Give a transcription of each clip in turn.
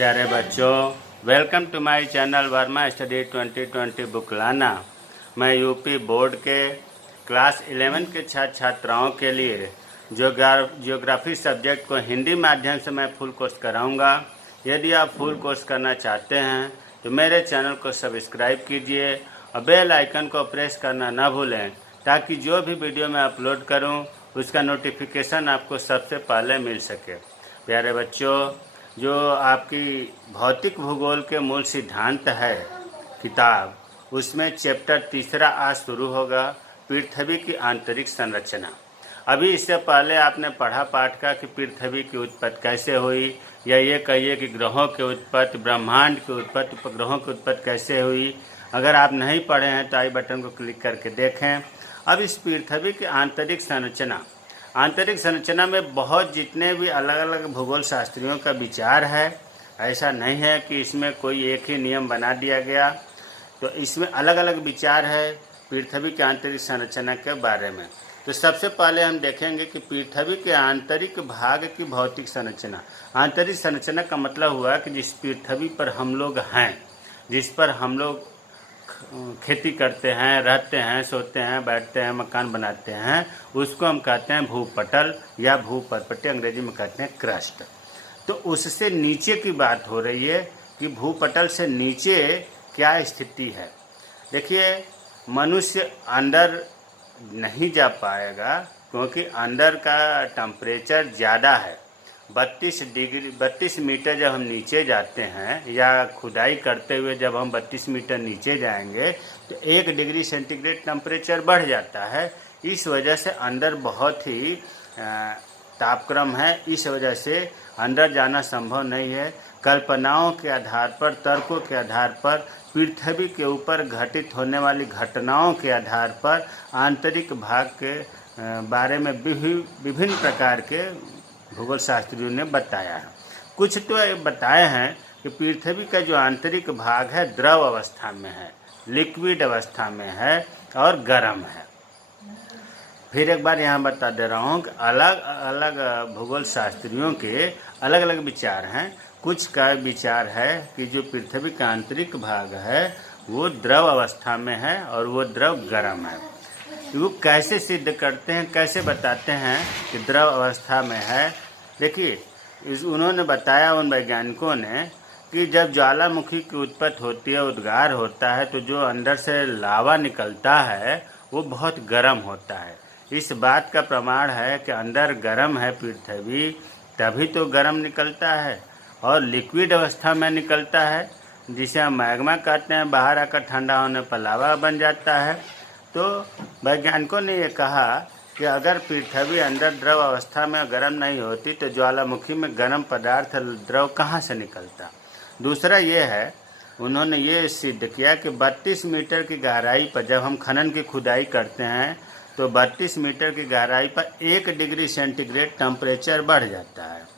प्यारे बच्चों, welcome to my channel Verma study 2020 book लाना। मैं यूपी बोर्ड के क्लास 11 के छात्र छात्राओं के लिए ज्योग्राफी सब्जेक्ट को हिंदी माध्यम से मैं फुल कोर्स कराऊंगा। यदि आप फुल कोर्स करना चाहते हैं तो मेरे चैनल को सब्सक्राइब कीजिए और बेल आइकन को प्रेस करना न भूलें, ताकि जो भी वीडियो मैं अपलोड करूं उसका नोटिफिकेशन आपको सबसे पहले मिल सके। प्यारे बच्चों, जो आपकी भौतिक भूगोल के मूल सिद्धांत है किताब, उसमें चैप्टर 3 आज शुरू होगा, पृथ्वी की आंतरिक संरचना। अभी इससे पहले आपने पढ़ा पाठ का कि पृथ्वी की उत्पत्ति कैसे हुई, या ये कहिए कि ग्रहों की उत्पत्ति, ब्रह्मांड की उत्पत्ति, उपग्रहों की उत्पत्ति कैसे हुई। अगर आप नहीं पढ़े हैं तो आई बटन को क्लिक करके देखें। अब इस पृथ्वी की आंतरिक संरचना में बहुत जितने भी अलग अलग भूगोल शास्त्रियों का विचार है, ऐसा नहीं है कि इसमें कोई एक ही नियम बना दिया गया। तो इसमें अलग अलग विचार है पृथ्वी की आंतरिक संरचना के बारे में। तो सबसे पहले हम देखेंगे कि पृथ्वी के आंतरिक भाग की भौतिक संरचना। आंतरिक संरचना का मतलब हुआ कि जिस पृथ्वी पर हम लोग हैं, जिस पर हम लोग खेती करते हैं, रहते हैं, सोते हैं, बैठते हैं, मकान बनाते हैं, उसको हम कहते हैं भूपटल या भूपर्पट्टी, अंग्रेजी में कहते हैं क्रस्ट। तो उससे नीचे की बात हो रही है कि भूपटल से नीचे क्या स्थिति है। देखिए, मनुष्य अंदर नहीं जा पाएगा क्योंकि अंदर का टेम्परेचर ज़्यादा है। 32 मीटर जब हम नीचे जाते हैं, या खुदाई करते हुए जब हम 32 मीटर नीचे जाएंगे तो 1 डिग्री सेंटीग्रेड टेम्परेचर बढ़ जाता है। इस वजह से अंदर बहुत ही तापक्रम है। इस वजह से अंदर जाना संभव नहीं है। कल्पनाओं के आधार पर, तर्कों के आधार पर, पृथ्वी के ऊपर घटित होने वाली घटनाओं के आधार पर आंतरिक भाग के बारे में विभिन्न प्रकार के भूगोल शास्त्रियों ने बताया है। कुछ तो बताए हैं कि पृथ्वी का जो आंतरिक भाग है द्रव अवस्था में है, लिक्विड अवस्था में है और गर्म है। फिर एक बार यहाँ बता दे रहा हूँ कि अलग अलग भूगोल शास्त्रियों के अलग अलग विचार हैं। कुछ का विचार है कि जो पृथ्वी का आंतरिक भाग है वो द्रव अवस्था में है और वो द्रव गर्म है। वो कैसे सिद्ध करते हैं, कैसे बताते हैं कि द्रव अवस्था में है। देखिए, उन्होंने बताया, उन वैज्ञानिकों ने, कि जब ज्वालामुखी की उत्पत्ति होती है, उद्गार होता है, तो जो अंदर से लावा निकलता है वो बहुत गर्म होता है। इस बात का प्रमाण है कि अंदर गर्म है पृथ्वी, तभी तो गर्म निकलता है और लिक्विड अवस्था में निकलता है, जिसे हम मैग्मा कहते हैं। बाहर आकर ठंडा होने पर लावा बन जाता है। तो वैज्ञानिकों ने ये कहा कि अगर पृथ्वी अंदर द्रव अवस्था में गर्म नहीं होती तो ज्वालामुखी में गर्म पदार्थ द्रव कहाँ से निकलता। दूसरा ये है, उन्होंने ये सिद्ध किया कि 32 मीटर की गहराई पर जब हम खनन की खुदाई करते हैं तो 32 मीटर की गहराई पर 1 डिग्री सेंटीग्रेड टेम्परेचर बढ़ जाता है।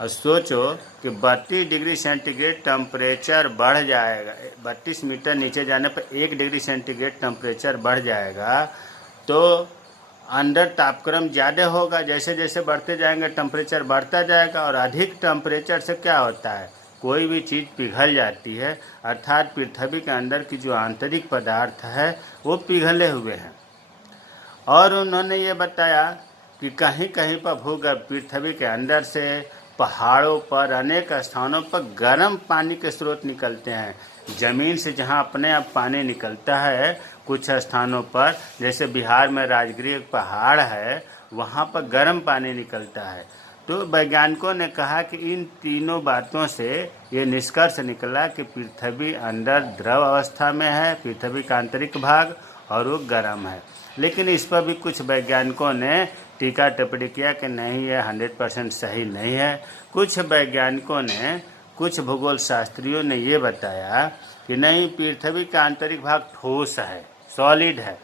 और सोचो कि 32 डिग्री सेंटीग्रेड टेम्परेचर बढ़ जाएगा, 32 मीटर नीचे जाने पर 1 डिग्री सेंटीग्रेड टेम्परेचर बढ़ जाएगा, तो अंदर तापक्रम ज़्यादा होगा। जैसे जैसे बढ़ते जाएंगे टेम्परेचर बढ़ता जाएगा, और अधिक टेम्परेचर से क्या होता है, कोई भी चीज़ पिघल जाती है। अर्थात पृथ्वी के अंदर की जो आंतरिक पदार्थ है वो पिघले हुए हैं। और उन्होंने ये बताया कि कहीं कहीं पर भूगर्भ, पृथ्वी के अंदर से पहाड़ों पर अनेक स्थानों पर गर्म पानी के स्रोत निकलते हैं। ज़मीन से जहां अपने आप पानी निकलता है, कुछ स्थानों पर, जैसे बिहार में राजगिरी एक पहाड़ है, वहां पर गर्म पानी निकलता है। तो वैज्ञानिकों ने कहा कि इन तीनों बातों से ये निष्कर्ष निकला कि पृथ्वी अंदर द्रव अवस्था में है, पृथ्वी का आंतरिक भाग, और वो गर्म है। लेकिन इस पर भी कुछ वैज्ञानिकों ने टीका टिप्पणी किया कि नहीं, ये 100% सही नहीं है। कुछ वैज्ञानिकों ने, कुछ भूगोल शास्त्रियों ने ये बताया कि नहीं, पृथ्वी का आंतरिक भाग ठोस है, सॉलिड है।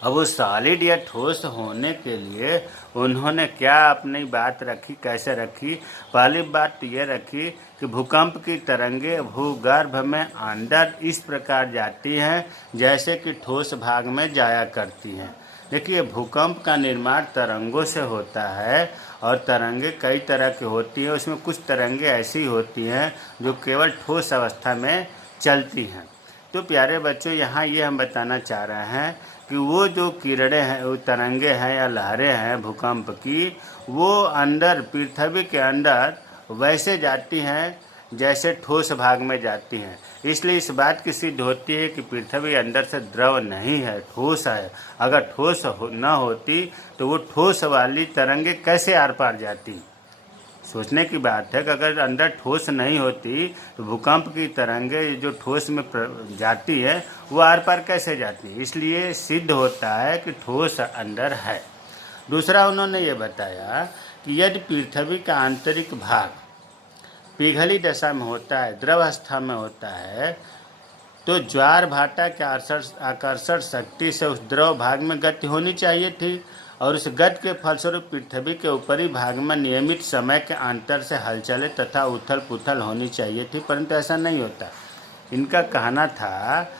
अब वो सॉलिड या ठोस होने के लिए उन्होंने क्या अपनी बात रखी, कैसे रखी। पहली बात तो ये रखी कि भूकंप की तरंगें भूगर्भ में अंदर इस प्रकार जाती हैं जैसे कि ठोस भाग में जाया करती हैं। देखिए, भूकंप का निर्माण तरंगों से होता है और तरंगे कई तरह की होती है। उसमें कुछ तरंगे ऐसी होती हैं जो केवल ठोस अवस्था में चलती हैं। तो प्यारे बच्चों, यहाँ ये हम बताना चाह रहे हैं कि वो जो किरणें हैं, वो तरंगे हैं या लहरें हैं भूकंप की, वो अंदर पृथ्वी के अंदर वैसे जाती हैं जैसे ठोस भाग में जाती हैं। इसलिए इस बात की सिद्ध होती है कि पृथ्वी अंदर से द्रव नहीं है, ठोस है। अगर ठोस न होती तो वो ठोस वाली तरंगे कैसे आर पार जाती। सोचने की बात है कि अगर अंदर ठोस नहीं होती तो भूकंप की तरंगे जो ठोस में जाती है वो आर पार कैसे जाती। इसलिए सिद्ध होता है कि ठोस अंदर है। दूसरा, उन्होंने ये बताया कि यदि पृथ्वी का आंतरिक भाग पिघली दशा में होता है, द्रव अवस्था में होता है, तो ज्वार भाटा के आकर्षण शक्ति से उस द्रव भाग में गति होनी चाहिए थी और उस गति के फलस्वरूप पृथ्वी के ऊपरी भाग में नियमित समय के अंतर से हलचलें तथा उथल पुथल होनी चाहिए थी, परंतु ऐसा नहीं होता। इनका कहना था,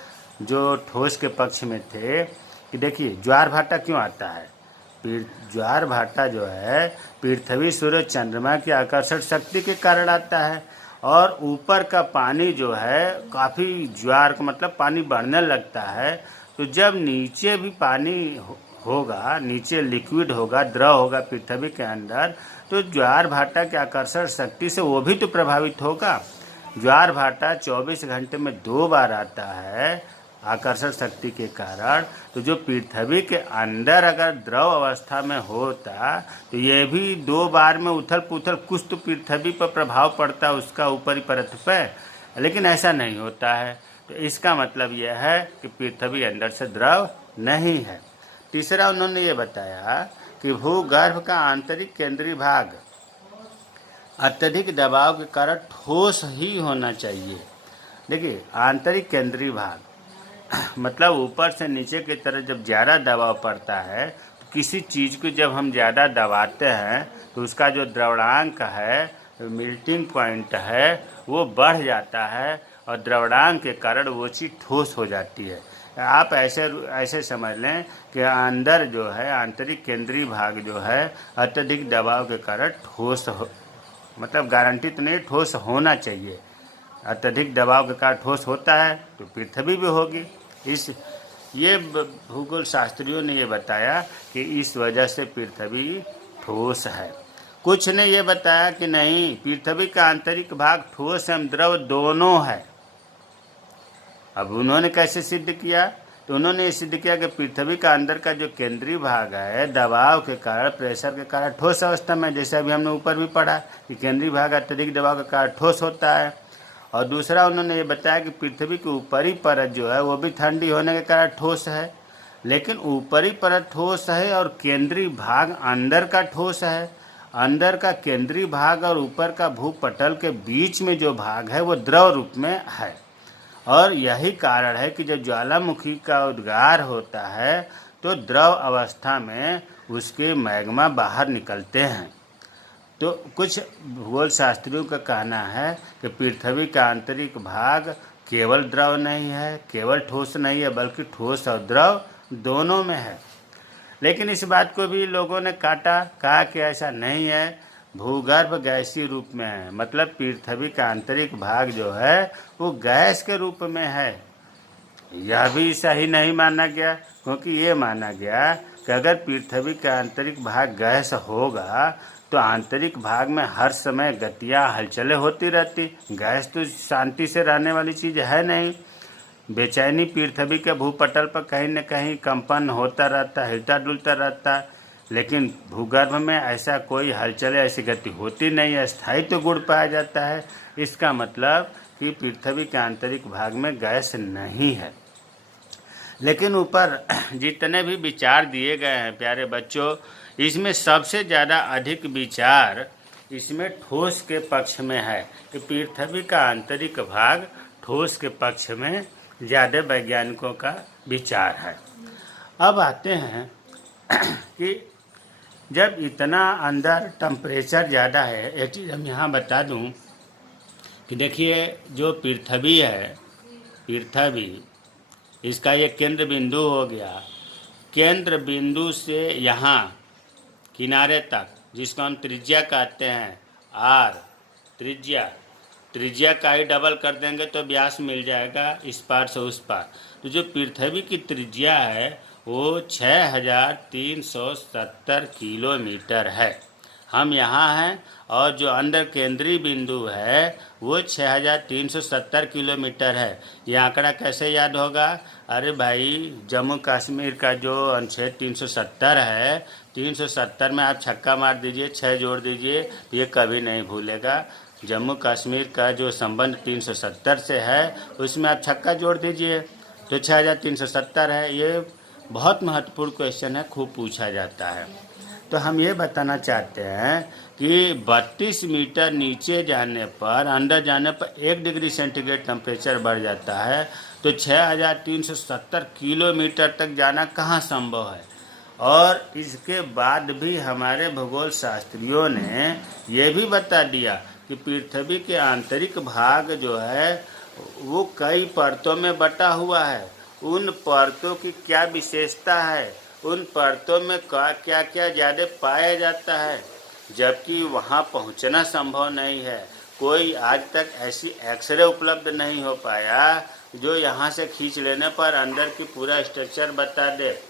जो ठोस के पक्ष में थे, कि देखिए ज्वार भाटा क्यों आता है। ज्वार भाटा जो है पृथ्वी सूर्य चंद्रमा की आकर्षण शक्ति के कारण आता है और ऊपर का पानी जो है काफ़ी ज्वार का मतलब पानी बढ़ने लगता है। तो जब नीचे भी पानी होगा, नीचे लिक्विड होगा, द्रव होगा पृथ्वी के अंदर, तो ज्वार भाटा के आकर्षण शक्ति से वो भी तो प्रभावित होगा। ज्वार भाटा 24 घंटे में 2 बार आता है आकर्षण शक्ति के कारण। तो जो पृथ्वी के अंदर अगर द्रव अवस्था में होता तो ये भी 2 बार में उथल पुथल कुछ तो पृथ्वी पर प्रभाव पड़ता उसका ऊपरी परत पर, लेकिन ऐसा नहीं होता है। तो इसका मतलब यह है कि पृथ्वी अंदर से द्रव नहीं है। तीसरा, उन्होंने ये बताया कि भूगर्भ का आंतरिक केंद्रीय भाग अत्यधिक दबाव के कारण ठोस ही होना चाहिए। देखिए, आंतरिक केंद्रीय भाग मतलब ऊपर से नीचे की तरफ जब ज़्यादा दबाव पड़ता है, तो किसी चीज़ को जब हम ज़्यादा दबाते हैं तो उसका जो द्रवणांक है, मेल्टिंग पॉइंट है, वो बढ़ जाता है और द्रवणांक के कारण वो चीज़ ठोस हो जाती है। आप ऐसे समझ लें कि अंदर जो है आंतरिक केंद्रीय भाग जो है अत्यधिक दबाव के कारण ठोस मतलब गारंटी तो नहीं, ठोस होना चाहिए। अत्यधिक दबाव के कारण ठोस होता है तो पृथ्वी भी होगी। ये भूगोल शास्त्रियों ने ये बताया कि इस वजह से पृथ्वी ठोस है। कुछ ने ये बताया कि नहीं, पृथ्वी का आंतरिक भाग ठोस एवं द्रव दोनों है। अब उन्होंने कैसे सिद्ध किया, तो उन्होंने ये सिद्ध किया कि पृथ्वी का अंदर का जो केंद्रीय भाग है दबाव के कारण, प्रेशर के कारण ठोस अवस्था में, जैसे अभी हमने ऊपर भी पढ़ा कि केंद्रीय भाग अत्यधिक दबाव के कारण ठोस होता है। और दूसरा, उन्होंने ये बताया कि पृथ्वी की ऊपरी परत जो है वो भी ठंडी होने के कारण ठोस है, लेकिन ऊपरी परत ठोस है और केंद्रीय भाग अंदर का ठोस है। अंदर का केंद्रीय भाग और ऊपर का भूपटल के बीच में जो भाग है वो द्रव रूप में है। और यही कारण है कि जब ज्वालामुखी का उद्गार होता है तो द्रव अवस्था में उसके मैग्मा बाहर निकलते हैं। तो कुछ भूगोल शास्त्रियों का कहना है कि पृथ्वी का आंतरिक भाग केवल द्रव नहीं है, केवल ठोस नहीं है, बल्कि ठोस और द्रव दोनों में है। लेकिन इस बात को भी लोगों ने काटा, कहा कि ऐसा नहीं है, भूगर्भ गैसीय रूप में है। मतलब पृथ्वी का आंतरिक भाग जो है वो गैस के रूप में है। यह भी सही नहीं माना गया, क्योंकि ये माना गया कि अगर पृथ्वी का आंतरिक भाग गैस होगा तो आंतरिक भाग में हर समय गतियाँ हलचलें होती रहती। गैस तो शांति से रहने वाली चीज़ है नहीं। बेचैनी पृथ्वी के भूपटल पर कहीं न कहीं कंपन होता रहता, हिलता डुलता रहता, लेकिन भूगर्भ में ऐसा कोई हलचलें, ऐसी गति होती नहीं है, स्थायित्व गुण पाया जाता है। इसका मतलब कि पृथ्वी के आंतरिक भाग में गैस नहीं है। लेकिन ऊपर जितने भी विचार दिए गए हैं प्यारे बच्चों, इसमें सबसे ज़्यादा अधिक विचार इसमें ठोस के पक्ष में है कि पृथ्वी का आंतरिक भाग ठोस के पक्ष में ज़्यादा वैज्ञानिकों का विचार है। अब आते हैं कि जब इतना अंदर टेम्परेचर ज़्यादा है, एक चीज़ हम यहाँ बता दूँ कि देखिए जो पृथ्वी है, पृथ्वी इसका ये केंद्र बिंदु हो गया। केंद्र बिंदु से यहाँ किनारे तक, जिसको हम त्रिज्या कहते हैं, आर त्रिज्या का ही डबल कर देंगे तो व्यास मिल जाएगा इस पार से उस पार। तो जो पृथ्वी की त्रिज्या है वो 6370 किलोमीटर है। हम यहाँ हैं और जो अंदर केंद्रीय बिंदु है वो 6370 किलोमीटर है। ये आंकड़ा कैसे याद होगा? अरे भाई, जम्मू कश्मीर का जो अनुच्छेद 370 है, 370 में आप छक्का मार दीजिए, 6 जोड़ दीजिए, तो ये कभी नहीं भूलेगा। जम्मू कश्मीर का जो संबंध 370 से है उसमें आप छक्का जोड़ दीजिए तो 6370 है। ये बहुत महत्वपूर्ण क्वेश्चन है, खूब पूछा जाता है। तो हम ये बताना चाहते हैं कि 32 मीटर नीचे जाने पर, अंदर जाने पर 1 डिग्री सेंटीग्रेड टेम्परेचर बढ़ जाता है। तो 6370 किलोमीटर तक जाना कहाँ संभव है? और इसके बाद भी हमारे भूगोल शास्त्रियों ने ये भी बता दिया कि पृथ्वी के आंतरिक भाग जो है वो कई परतों में बटा हुआ है। उन परतों की क्या विशेषता है, उन परतों में क्या क्या ज़्यादा पाया जाता है, जबकि वहाँ पहुँचना संभव नहीं है। कोई आज तक ऐसी एक्सरे उपलब्ध नहीं हो पाया जो यहाँ से खींच लेने पर अंदर की पूरा स्ट्रक्चर बता दे,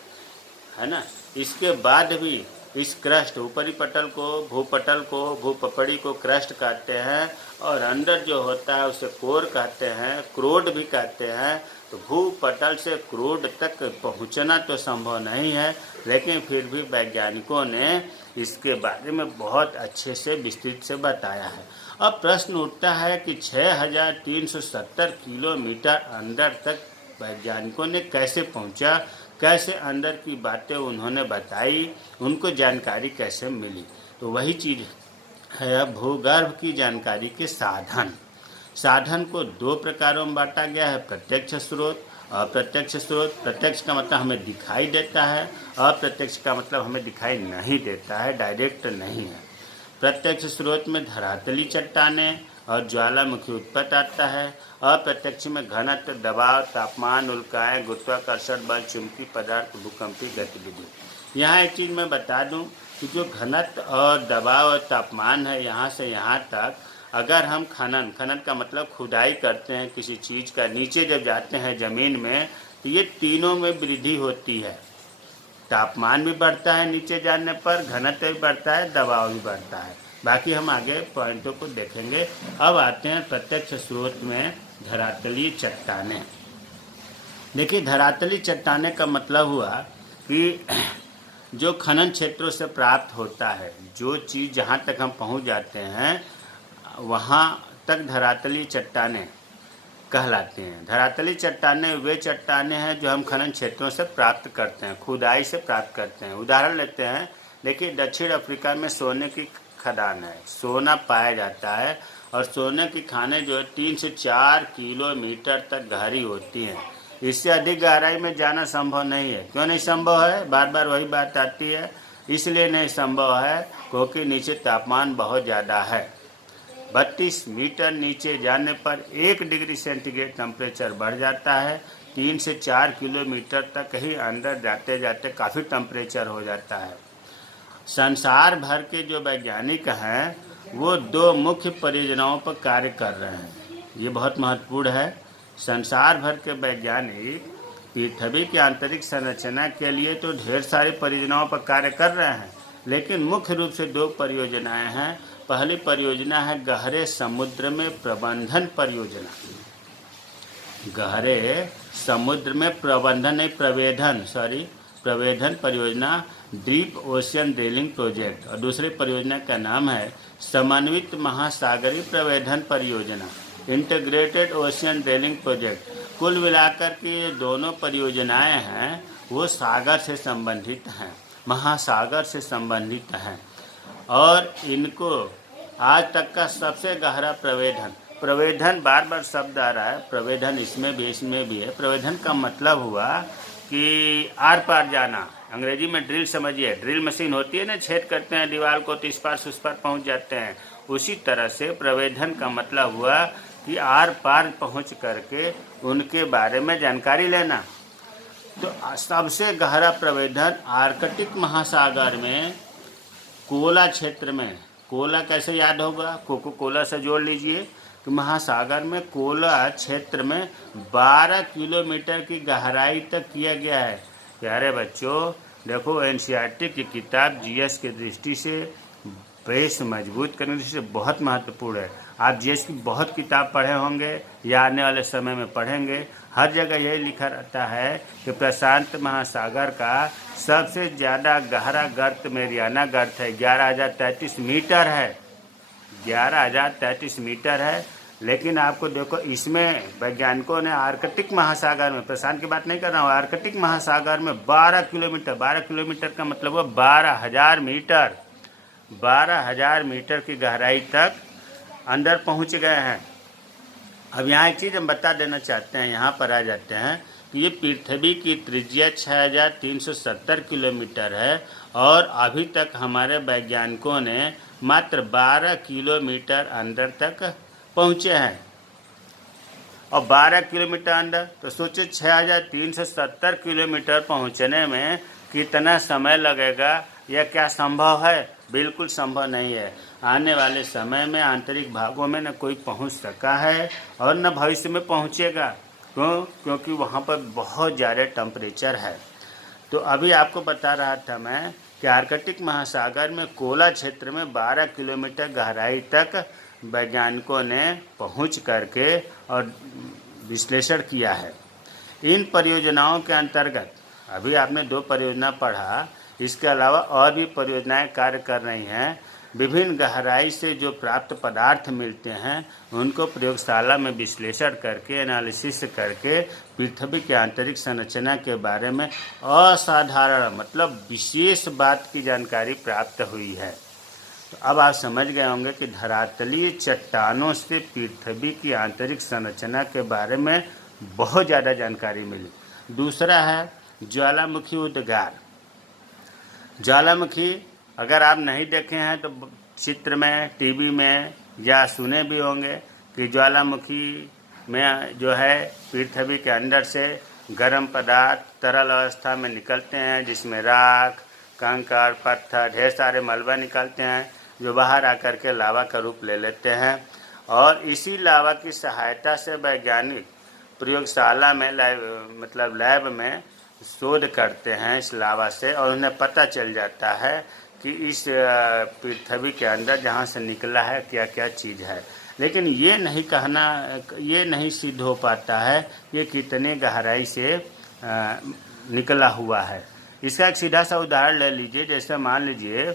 है ना। इसके बाद भी इस क्रस्ट, ऊपरी पटल को, भूपटल को, भूपपड़ी को क्रस्ट कहते हैं और अंदर जो होता है उसे कोर कहते हैं, क्रोड भी कहते हैं। तो भूपटल से क्रोड तक पहुंचना तो संभव नहीं है, लेकिन फिर भी वैज्ञानिकों ने इसके बारे में बहुत अच्छे से विस्तृत से बताया है। अब प्रश्न उठता है कि 6370 किलोमीटर अंदर तक वैज्ञानिकों ने कैसे पहुंचा, कैसे अंदर की बातें उन्होंने बताई, उनको जानकारी कैसे मिली? तो वही चीज़ है भूगर्भ की जानकारी के साधन। साधन को 2 प्रकारों में बांटा गया है, प्रत्यक्ष स्रोत, अप्रत्यक्ष स्रोत। प्रत्यक्ष का मतलब हमें दिखाई देता है, अप्रत्यक्ष का मतलब हमें दिखाई नहीं देता है, डायरेक्ट नहीं है। प्रत्यक्ष स्रोत में धरातली चट्टानें और ज्वालामुखी उत्पत्ति आता है। अप्रत्यक्ष में घनत्व, दबाव, तापमान, उल्काएं, गुरुत्वाकर्षण बल, चुंबकीय पदार्थ, भूकंपीय गतिविधि। यहाँ एक चीज़ मैं बता दूं कि जो घनत्व और दबाव और तापमान है, यहाँ से यहाँ तक अगर हम खनन का मतलब खुदाई करते हैं किसी चीज़ का, नीचे जब जाते हैं ज़मीन में, तो ये तीनों में वृद्धि होती है। तापमान भी बढ़ता है नीचे जाने पर, घनत्व भी बढ़ता है, दबाव भी बढ़ता है। बाकी हम आगे पॉइंटों को देखेंगे। अब आते हैं प्रत्यक्ष स्रोत में धरातलीय चट्टानें। देखिए, धरातलीय चट्टानें का मतलब हुआ कि जो खनन क्षेत्रों से प्राप्त होता है, जो चीज़ जहाँ तक हम पहुँच जाते हैं वहाँ तक धरातलीय चट्टानें कहलाती हैं। धरातलीय चट्टानें वे चट्टानें हैं जो हम खनन क्षेत्रों से प्राप्त करते हैं, खुदाई से प्राप्त करते हैं। उदाहरण लेते हैं, देखिए दक्षिण अफ्रीका में सोने की खदान है, सोना पाया जाता है और सोने की खानें जो है 3 से 4 किलोमीटर तक गहरी होती हैं। इससे अधिक गहराई में जाना संभव नहीं है। क्यों नहीं संभव है? बार बार वही बात आती है। इसलिए नहीं संभव है क्योंकि नीचे तापमान बहुत ज़्यादा है। 32 मीटर नीचे जाने पर 1 डिग्री सेंटीग्रेड टेम्परेचर बढ़ जाता है। 3 से 4 किलोमीटर तक ही अंदर जाते जाते काफ़ी टेम्परेचर हो जाता है। संसार भर के जो वैज्ञानिक हैं वो 2 मुख्य परियोजनाओं पर कार्य कर रहे हैं। ये बहुत महत्वपूर्ण है। संसार भर के वैज्ञानिक पृथ्वी की आंतरिक संरचना के लिए तो ढेर सारी परियोजनाओं पर कार्य कर रहे हैं, लेकिन मुख्य रूप से 2 परियोजनाएं हैं। पहली परियोजना है गहरे समुद्र में प्रबंधन परियोजना। गहरे समुद्र में प्रबंधन नहीं, प्रवेधन परियोजना, डीप ओशियन ड्रिलिंग प्रोजेक्ट। और दूसरी परियोजना का नाम है समन्वित महासागरीय प्रवेधन परियोजना, इंटीग्रेटेड ओशियन ड्रिलिंग प्रोजेक्ट। कुल मिलाकर के ये दोनों परियोजनाएं हैं वो सागर से संबंधित हैं, महासागर से संबंधित हैं। और इनको आज तक का सबसे गहरा प्रवेधन बार बार शब्द आ रहा है, प्रवेधन इसमें भी है। प्रवेधन का मतलब हुआ कि आर पार जाना। अंग्रेजी में ड्रिल समझिए, ड्रिल मशीन होती है ना, छेद करते हैं दीवार को तो इस पार से उस पार पहुँच जाते हैं। उसी तरह से प्रवेधन का मतलब हुआ कि आर पार पहुँच करके उनके बारे में जानकारी लेना। तो सबसे गहरा प्रवेदन आर्कटिक महासागर में कोला क्षेत्र में। कोला कैसे याद होगा, कोको कोला से जोड़ लीजिए कि महासागर में कोला क्षेत्र में 12 किलोमीटर की गहराई तक किया गया है। प्यारे बच्चों देखो, एनसीईआरटी की किताब जीएस की दृष्टि से बेस मजबूत करने की दृष्टि से बहुत महत्वपूर्ण है। आप जीएस की बहुत किताब पढ़े होंगे या आने वाले समय में पढ़ेंगे, हर जगह यही लिखा रहता है कि प्रशांत महासागर का सबसे ज़्यादा गहरा गर्त मेरियाना गर्त है, 11,033 मीटर है, 11,033 मीटर है। लेकिन आपको देखो, इसमें वैज्ञानिकों ने आर्कटिक महासागर में, प्रशांत की बात नहीं कर रहा हूँ, आर्कटिक महासागर में 12 किलोमीटर, 12 किलोमीटर का मतलब है 12,000 मीटर, 12,000 मीटर की गहराई तक अंदर पहुँच गए हैं। अब यहाँ एक चीज़ हम बता देना चाहते हैं, यहाँ पर आ जाते हैं कि ये पृथ्वी की त्रिज्या 6,370 किलोमीटर है और अभी तक हमारे वैज्ञानिकों ने मात्र 12 किलोमीटर अंदर तक पहुँचे हैं। और 12 किलोमीटर अंदर, तो सोचो 6,370 किलोमीटर पहुँचने में कितना समय लगेगा, यह क्या संभव है? बिल्कुल संभव नहीं है। आने वाले समय में आंतरिक भागों में न कोई पहुंच सका है और न भविष्य में पहुंचेगा। क्यों? क्योंकि वहां पर बहुत ज़्यादा टेम्परेचर है। तो अभी आपको बता रहा था मैं कि आर्कटिक महासागर में कोला क्षेत्र में 12 किलोमीटर गहराई तक वैज्ञानिकों ने पहुंच करके और विश्लेषण किया है। इन परियोजनाओं के अंतर्गत अभी आपने 2 परियोजना पढ़ा, इसके अलावा और भी परियोजनाएं कार्य कर रही हैं। विभिन्न गहराई से जो प्राप्त पदार्थ मिलते हैं उनको प्रयोगशाला में विश्लेषण करके, एनालिसिस करके पृथ्वी के आंतरिक संरचना के बारे में असाधारण मतलब विशेष बात की जानकारी प्राप्त हुई है। तो अब आप समझ गए होंगे कि धरातलीय चट्टानों से पृथ्वी की आंतरिक संरचना के बारे में बहुत ज़्यादा जानकारी मिली। दूसरा है ज्वालामुखी उद्गार। ज्वालामुखी अगर आप नहीं देखे हैं तो चित्र में, टीवी में या सुने भी होंगे कि ज्वालामुखी में जो है पृथ्वी के अंदर से गर्म पदार्थ तरल अवस्था में निकलते हैं, जिसमें राख, कंकड़, पत्थर, ढेर सारे मलबा निकलते हैं जो बाहर आकर के लावा का रूप ले लेते हैं। और इसी लावा की सहायता से वैज्ञानिक प्रयोगशाला में लैब में शोध करते हैं इस लावा से, और उन्हें पता चल जाता है कि इस पृथ्वी के अंदर जहाँ से निकला है क्या क्या चीज़ है। लेकिन ये नहीं सिद्ध हो पाता है ये कितने गहराई से निकला हुआ है। इसका एक सीधा सा उदाहरण ले लीजिए। जैसे मान लीजिए,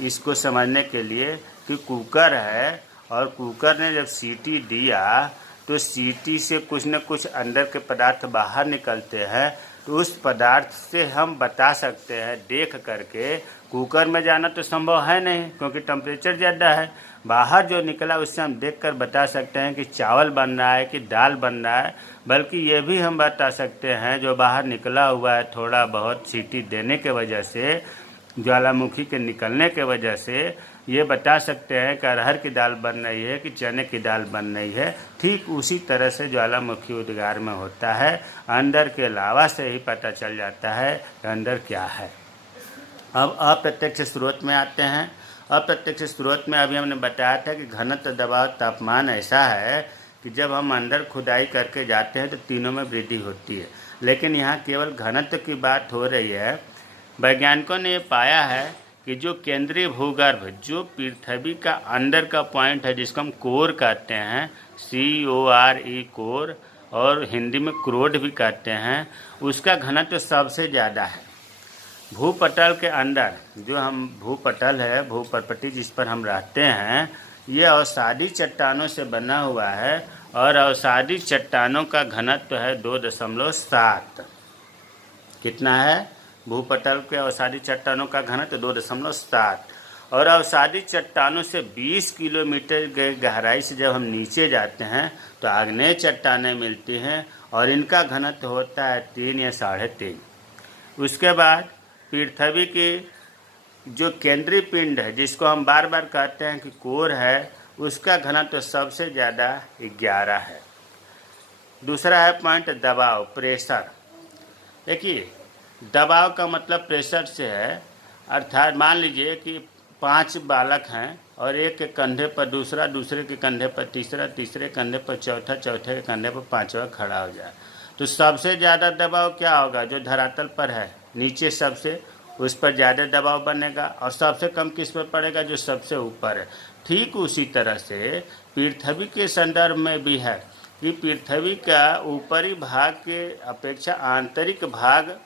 इसको समझने के लिए कि कुकर है और कुकर ने जब सीटी दिया तो सीटी से कुछ न कुछ अंदर के पदार्थ बाहर निकलते हैं। तो उस पदार्थ से हम बता सकते हैं देख करके, कुकर में जाना तो संभव है नहीं क्योंकि टेम्परेचर ज़्यादा है। बाहर जो निकला उससे हम देखकर बता सकते हैं कि चावल बन रहा है कि दाल बन रहा है। बल्कि ये भी हम बता सकते हैं जो बाहर निकला हुआ है थोड़ा बहुत सीटी देने के वजह से, ज्वालामुखी के निकलने के वजह से ये बता सकते हैं कि अरहर की दाल बन रही है कि चने की दाल बन रही है। ठीक उसी तरह से ज्वालामुखी उद्गार में होता है, अंदर के लावा से ही पता चल जाता है कि अंदर क्या है। अब अप्रत्यक्ष स्रोत में आते हैं। अप्रत्यक्ष स्रोत में अभी हमने बताया था कि घनत्व, दबाव, तापमान ऐसा है कि जब हम अंदर खुदाई करके जाते हैं तो तीनों में वृद्धि होती है। लेकिन यहाँ केवल घनत्व की बात हो रही है। वैज्ञानिकों ने ये पाया है कि जो केंद्रीय भूगर्भ, जो पृथ्वी का अंदर का पॉइंट है जिसको हम कोर कहते हैं, CORE कोर, और हिंदी में क्रोड भी कहते हैं, उसका घनत्व सबसे ज़्यादा है। भूपटल के अंदर जो हम भूपटल है, भूपर्पटी जिस पर हम रहते हैं, ये अवसादी चट्टानों से बना हुआ है और अवसादी चट्टानों का घनत्व है 2.7। कितना है? भूपटल के अवसादी चट्टानों का घनत्व 2.7। और अवसादी चट्टानों से 20 किलोमीटर गहराई से जब हम नीचे जाते हैं तो आग्नेय चट्टानें मिलती हैं और इनका घनत्व होता है 3 या 3.5। उसके बाद पृथ्वी की जो केंद्रीय पिंड है, जिसको हम बार बार कहते हैं कि कोर है, उसका घनत्व सबसे ज़्यादा 11 है। दूसरा है पॉइंट दबाव, प्रेशर। देखिए, दबाव का मतलब प्रेशर से है। अर्थात मान लीजिए कि 5 बालक हैं और एक के कंधे पर दूसरा, दूसरे के कंधे पर तीसरा, तीसरे कंधे पर चौथा, चौथे के कंधे पर पांचवा खड़ा हो जाए, तो सबसे ज़्यादा दबाव क्या होगा? जो धरातल पर है नीचे सबसे, उस पर ज़्यादा दबाव बनेगा, और सबसे कम किस पर पड़ेगा? जो सबसे ऊपर है। ठीक उसी तरह से पृथ्वी के संदर्भ में भी है कि पृथ्वी का ऊपरी भाग के अपेक्षा आंतरिक भाग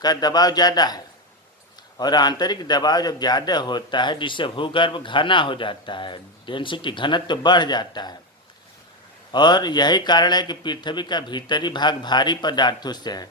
का दबाव ज़्यादा है, और आंतरिक दबाव जब ज़्यादा होता है जिससे भूगर्भ घना हो जाता है, डेंसिटी घनत्व तो बढ़ जाता है। और यही कारण है कि पृथ्वी का भीतरी भाग भारी पदार्थों से है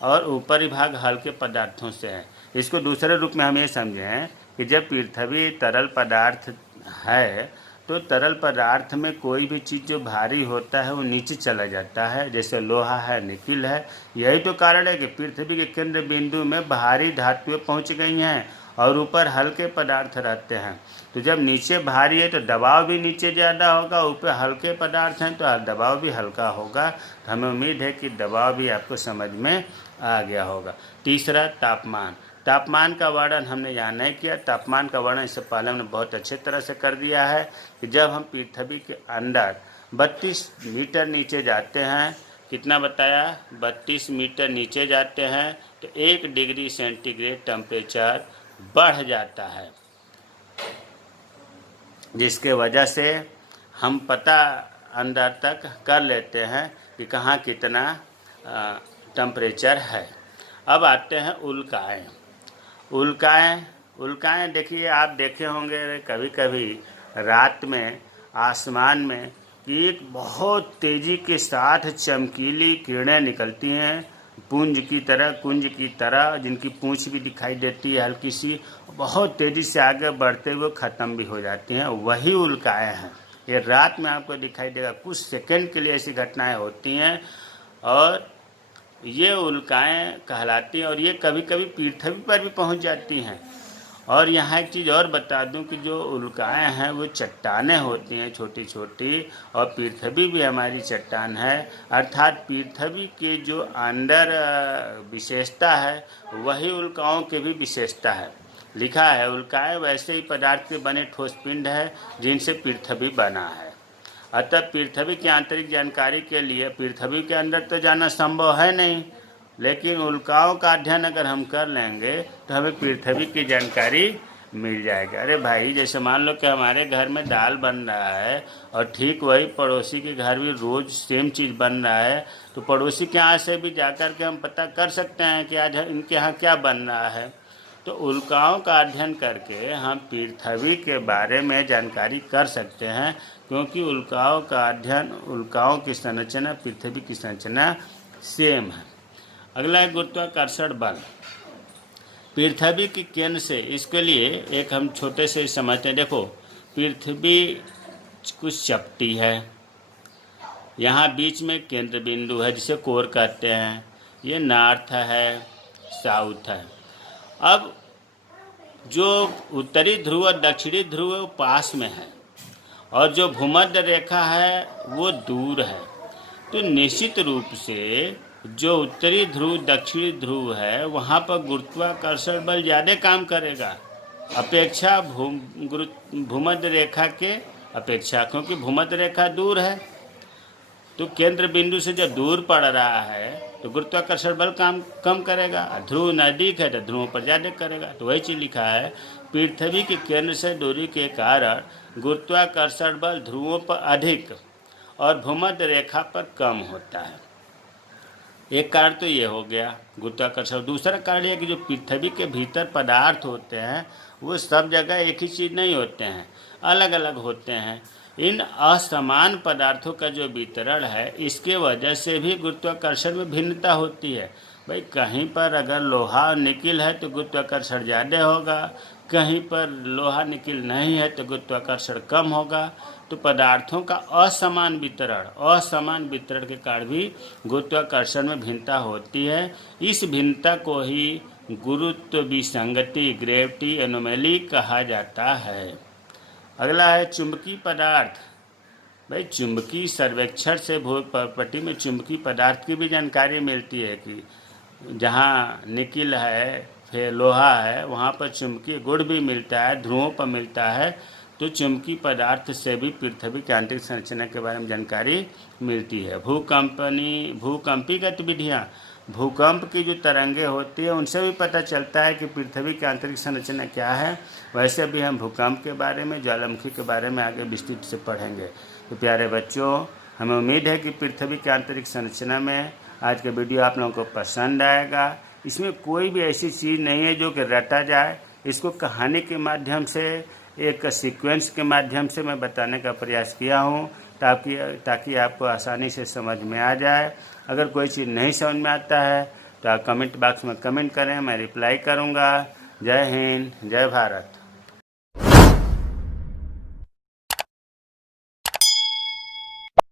और ऊपरी भाग हल्के पदार्थों से है। इसको दूसरे रूप में हम ये समझें कि जब पृथ्वी तरल पदार्थ है तो तरल पदार्थ में कोई भी चीज़ जो भारी होता है वो नीचे चला जाता है, जैसे लोहा है, निकिल है। यही तो कारण है कि पृथ्वी के केंद्र बिंदु में भारी धातुएं पहुंच गई हैं और ऊपर हल्के पदार्थ रहते हैं। तो जब नीचे भारी है तो दबाव भी नीचे ज़्यादा होगा, ऊपर हल्के पदार्थ हैं तो दबाव भी हल्का होगा। तो हमें उम्मीद है कि दबाव भी आपको समझ में आ गया होगा। तीसरा, तापमान। तापमान का वर्णन हमने यहाँ नहीं किया। तापमान का वर्णन इससे पहले हमने बहुत अच्छे तरह से कर दिया है कि जब हम पृथ्वी के अंदर 32 मीटर नीचे जाते हैं, कितना बताया? 32 मीटर नीचे जाते हैं तो 1 डिग्री सेंटीग्रेड टेम्परेचर बढ़ जाता है, जिसके वजह से हम पता अंदर तक कर लेते हैं कि कहाँ कितना टेम्परेचर है। अब आते हैं उल्काएँ। उल्काएँ देखिए, आप देखे होंगे कभी कभी रात में आसमान में कि एक बहुत तेज़ी के साथ चमकीली किरणें निकलती हैं, कुंज की तरह, जिनकी पूंछ भी दिखाई देती है हल्की सी, बहुत तेज़ी से आगे बढ़ते हुए ख़त्म भी हो जाती हैं। वही उल्काएँ हैं। ये रात में आपको दिखाई देगा, कुछ सेकंड के लिए ऐसी घटनाएं होती हैं और ये उल्काएँ कहलाती हैं, और ये कभी कभी पृथ्वी पर भी पहुंच जाती हैं। और यहाँ एक चीज़ और बता दूं कि जो उल्काएँ हैं वो चट्टानें होती हैं छोटी छोटी, और पृथ्वी भी हमारी चट्टान है। अर्थात पृथ्वी की जो अंदर विशेषता है वही उल्काओं की भी विशेषता है। लिखा है, उल्काएँ वैसे ही पदार्थ के बने ठोस पिंड है जिनसे पृथ्वी बना है। अतः पृथ्वी की आंतरिक जानकारी के लिए पृथ्वी के अंदर तो जाना संभव है नहीं, लेकिन उल्काओं का अध्ययन अगर हम कर लेंगे तो हमें पृथ्वी की जानकारी मिल जाएगी। अरे भाई, जैसे मान लो कि हमारे घर में दाल बन रहा है और ठीक वही पड़ोसी के घर भी रोज़ सेम चीज़ बन रहा है, तो पड़ोसी के यहाँ से भी जाकर के हम पता कर सकते हैं कि आज इनके यहाँ क्या बन रहा है। तो उल्काओं का अध्ययन करके हम पृथ्वी के बारे में जानकारी कर सकते हैं, क्योंकि उल्काओं का अध्ययन, उल्काओं की संरचना पृथ्वी की संरचना सेम है। अगला है गुरुत्वाकर्षण बल। पृथ्वी के केंद्र से, इसके लिए एक हम छोटे से समझते हैं। देखो, पृथ्वी कुछ चपटी है, यहाँ बीच में केंद्र बिंदु है जिसे कोर कहते हैं, ये नॉर्थ है, साउथ है। अब जो उत्तरी ध्रुव और दक्षिणी ध्रुव वो पास में है और जो भूमध्य रेखा है वो दूर है। तो निश्चित रूप से जो उत्तरी ध्रुव दक्षिणी ध्रुव है वहाँ पर गुरुत्वाकर्षण बल ज़्यादा काम करेगा अपेक्षा भूमध्य रेखा के अपेक्षा, क्योंकि भूमध्य रेखा दूर है। तो केंद्र बिंदु से जब दूर पड़ रहा है तो गुरुत्वाकर्षण बल काम कम करेगा, ध्रुव नज़दीक है तो ध्रुवों पर ज़्यादा करेगा। तो वही चीज़ लिखा है, पृथ्वी के केंद्र से दूरी के कारण गुरुत्वाकर्षण बल ध्रुवों पर अधिक और भूमध्य रेखा पर कम होता है। एक कारण तो ये हो गया गुरुत्वाकर्षण। दूसरा कारण यह कि जो पृथ्वी के भीतर पदार्थ होते हैं वो सब जगह एक ही चीज़ नहीं होते हैं, अलग अलग होते हैं। इन असमान पदार्थों का जो वितरण है इसके वजह से भी गुरुत्वाकर्षण में भिन्नता होती है। भाई, कहीं पर अगर लोहा और निकिल है तो गुरुत्वाकर्षण ज़्यादा होगा, कहीं पर लोहा निकिल नहीं है तो गुरुत्वाकर्षण कम होगा। तो पदार्थों का असमान वितरण के कारण भी गुरुत्वाकर्षण में भिन्नता होती है। इस भिन्नता को ही गुरुत्व विसंगति, ग्रेविटी एनोमली कहा जाता है। अगला है चुंबकीय पदार्थ। भाई, चुंबकीय सर्वेक्षण से भू प्रॉपर्टी में चुंबकीय पदार्थ की भी जानकारी मिलती है कि जहाँ निकिल है, फिर लोहा है, वहाँ पर चुंबकीय गुण भी मिलता है, ध्रुवों पर मिलता है। तो चुंबकीय पदार्थ से भी पृथ्वी की आंतरिक संरचना के बारे में जानकारी मिलती है। भूकंपी गतिविधियाँ, भूकंप की जो तरंगें होती है उनसे भी पता चलता है कि पृथ्वी की आंतरिक संरचना क्या है। वैसे भी हम भूकंप के बारे में, ज्वालामुखी के बारे में आगे विस्तृत से पढ़ेंगे। तो प्यारे बच्चों, हमें उम्मीद है कि पृथ्वी की आंतरिक संरचना में आज का वीडियो आप लोगों को पसंद आएगा। इसमें कोई भी ऐसी चीज़ नहीं है जो कि रटा जाए। इसको कहानी के माध्यम से, एक सीक्वेंस के माध्यम से मैं बताने का प्रयास किया हूँ ताकि आपको आसानी से समझ में आ जाए। अगर कोई चीज़ नहीं समझ में आता है तो आप कमेंट बॉक्स में कमेंट करें, मैं रिप्लाई करूँगा। जय हिंद, जय भारत।